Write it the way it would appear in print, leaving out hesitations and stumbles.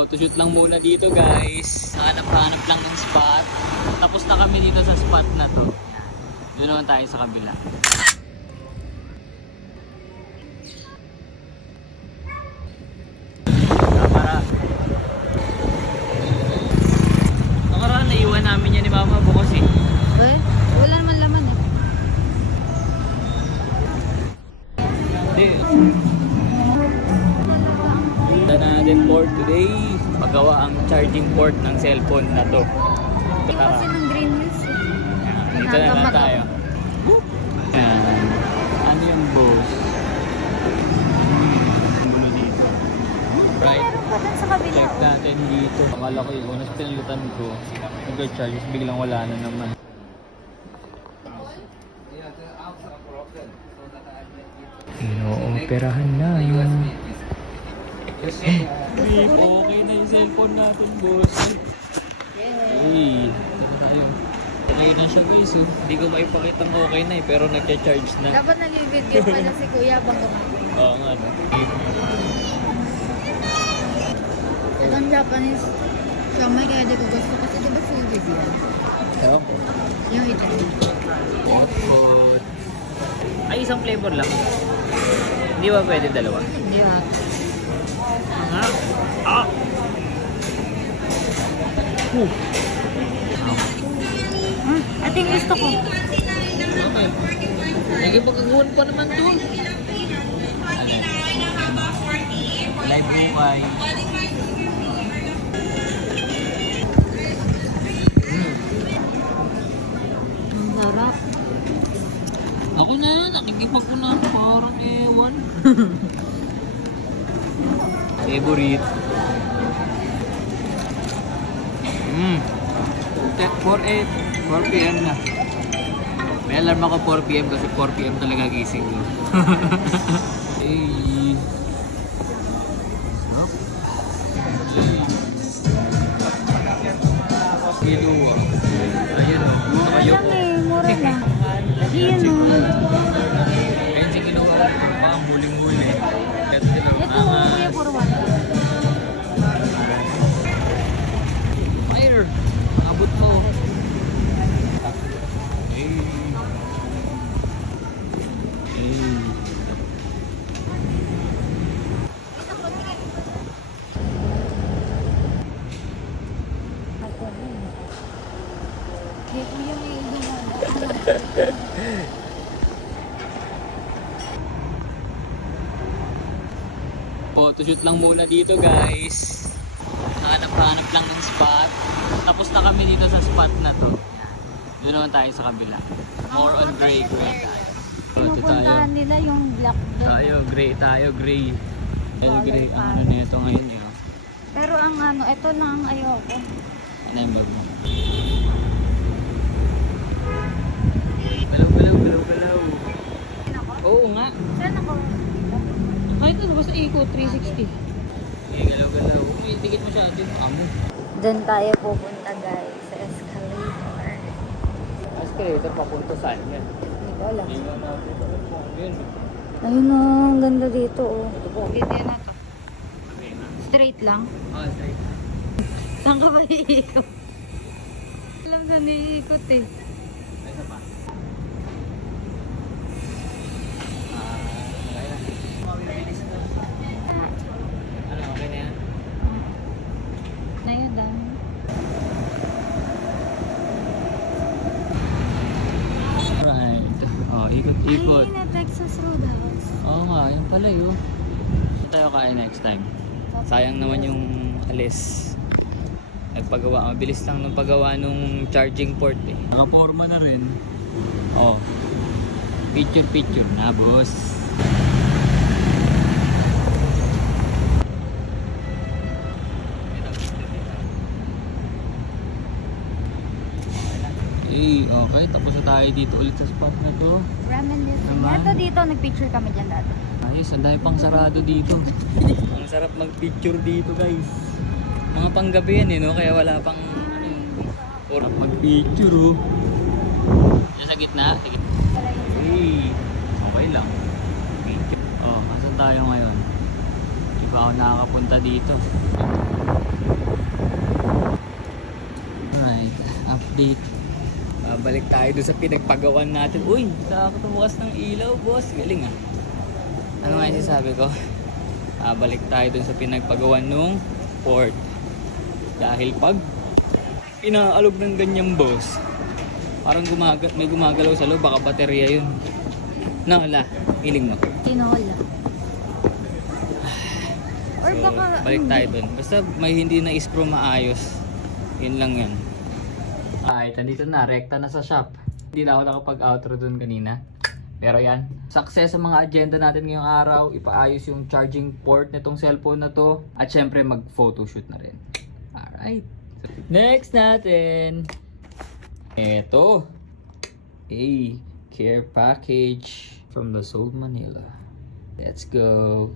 Photoshoot lang muna dito guys. Hanap-hanap lang ng spot. Tapos na kami dito sa spot na to. Doon naman tayo sa kabila. Para nakaraan naiwan namin yan ni Mama bukas eh. Wala naman laman eh. Hindi. Punta natin for today. Magawa ang charging port ng cellphone na to. Yung kasi ng Green Hills eh. Dito na lang tayo. Ayan. Ano yung boss? Gulo dito. Right. Meron pa dun sa kabila. Check natin dito. Akala ko yung una sa pinalutan ko. Nag-charge, biglang wala na naman. Ino-operahan na yung... Okay na yung cellphone natin, boss. Hey, tayo. Okay na siya guys. Oh. Hindi ko maipakita ng okay na eh, pero nagcha-charge na. Dapat nag-video pala si Kuya bang gumagay. Oo nga no. Itong Japanese siomai kaya di ko gusto kasi diba silvig yan? Ewan ko. Yung ito. Ay, isang flavor lang. Hindi ba pwede dalawa? Hindi ba? Ah! Ito yung gusto ko. Okay. Nagipagkaguhan pa naman to. Live buhay. Ang sarap. Ako na, nakikipag ko na. Parang ewan. Favorite. 4 p.m. na. May alarm ako 4 p.m. kasi 4 p.m. talaga gising ko. Hey. Sarap. Kilo. Ayun o. Kayo. Alam eh, mura lang. Iyan o. Ayun si kinuha. Parang huling-huli. Ito Kuya puro 1. Fire! Abot mo. Hey. Hey. Kaya Kuya may dumaan. Photoshoot lang muna dito guys. Hanap-hanap lang ng spot. Tapos na kami dito sa spot na to. Doon naman tayo sa kabila. More on gray tayo. Ito tayo. Pinupuntahan nila yung black doon. Tayo, gray. El gray ang ano Color nito ngayon eh. Oh. Pero ang ano, ito na ang ayoko. Ano yung bag mo? Galaw. Oo nga. Saan ako? Kahit ano, basta ikot, 360. Galaw. May dikit masyado yung amo. Doon tayo pupunta guys, sa escalator. Escalator, papunta saan yan? Hindi ko alam. Hindi nga natin alam kung yun. Ayun o, ang ganda dito oh. Ito po. Ganda na to. Okay na. Straight lang. Oh, sorry. Saan ka ba iikot? Alam saan iikot eh. Isa pa. Ano, okay na yan? Na yun, dami. Right. Oh, ikot. Ay, na Texas Roadhouse. Oo nga, yun pala yun. Saan tayo kain next time? Sayang naman yung alis. Nagpagawa, mabilis lang ng paggawa nung charging port eh. Nakaporma na rin. Oh. Picture na, boss. Okay, tapos na tayo dito ulit sa spot na to. Reminiscing. Naman. Ito dito, nag-picture kami dyan dati. Ayos, ang dami pang sarado dito. Ang sarap mag-picture dito guys. Mga panggabi yan eh, no? Kaya wala pang or mag-picture oh. Diyan sa gitna? Sige. Hey, okay lang. Picture. Oh, asan tayo ngayon? Di ba ako nakakapunta dito? update. Balik tayo doon sa pinagpagawan natin. Uy, nakakatumukas ng ilaw, boss. Galing ah. Ano nga yung sabi ko? Balik tayo doon sa pinagpagawan nung port. Dahil pag inaalog ng ganyang boss, parang may gumagalaw sa loob. Baka baterya yun. No, wala. Feeling mo. Tinola. Or So, baka... balik tayo doon. Basta may hindi na screw maayos. Yun lang yun. Ay, nandito na. Rekta na sa shop. Hindi na ako nakapag-outro doon kanina. Pero yan. Success sa mga agenda natin ngayong araw. Ipaayos yung charging port nitong cellphone na to. At syempre mag-photoshoot na rin. Alright. Next natin. Eto. A care package from the Soul Manila. Let's go.